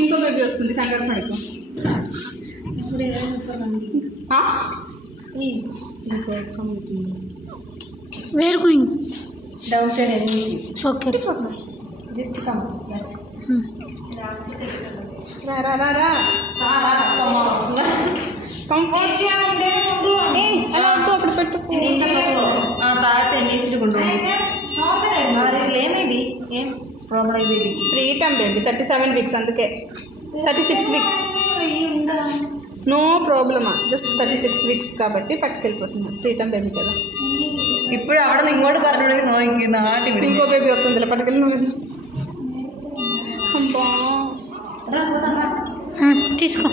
ఇంకో బేబీ వస్తుంది కంగారు పడుకో. Where going down side okay just come రా రా రా రా అలా అక్కడ పెట్టు. తాగితే ఎన్నేసుకుంటు ఏమేది ఏం ప్రాబ్లం బేబీకి ప్రీటమ్ బేబీ 37 వీక్స్, అందుకే 36 వీక్స్ నో ప్రాబ్లమా, జస్ట్ 36 వీక్స్ కాబట్టి పట్టుకెళ్ళిపోతున్నాను. ప్రీటమ్ బేబీ కదా. ఇప్పుడు അവിടെ ഇങ്ങോട്ട് പറഞ്ഞുകൊടുക്കും നോക്കിക്കുന്ന ആട്ടി ఇంకో బేబీ వస్తుందిలే పట్టుకెళ్ళి. తీసుకో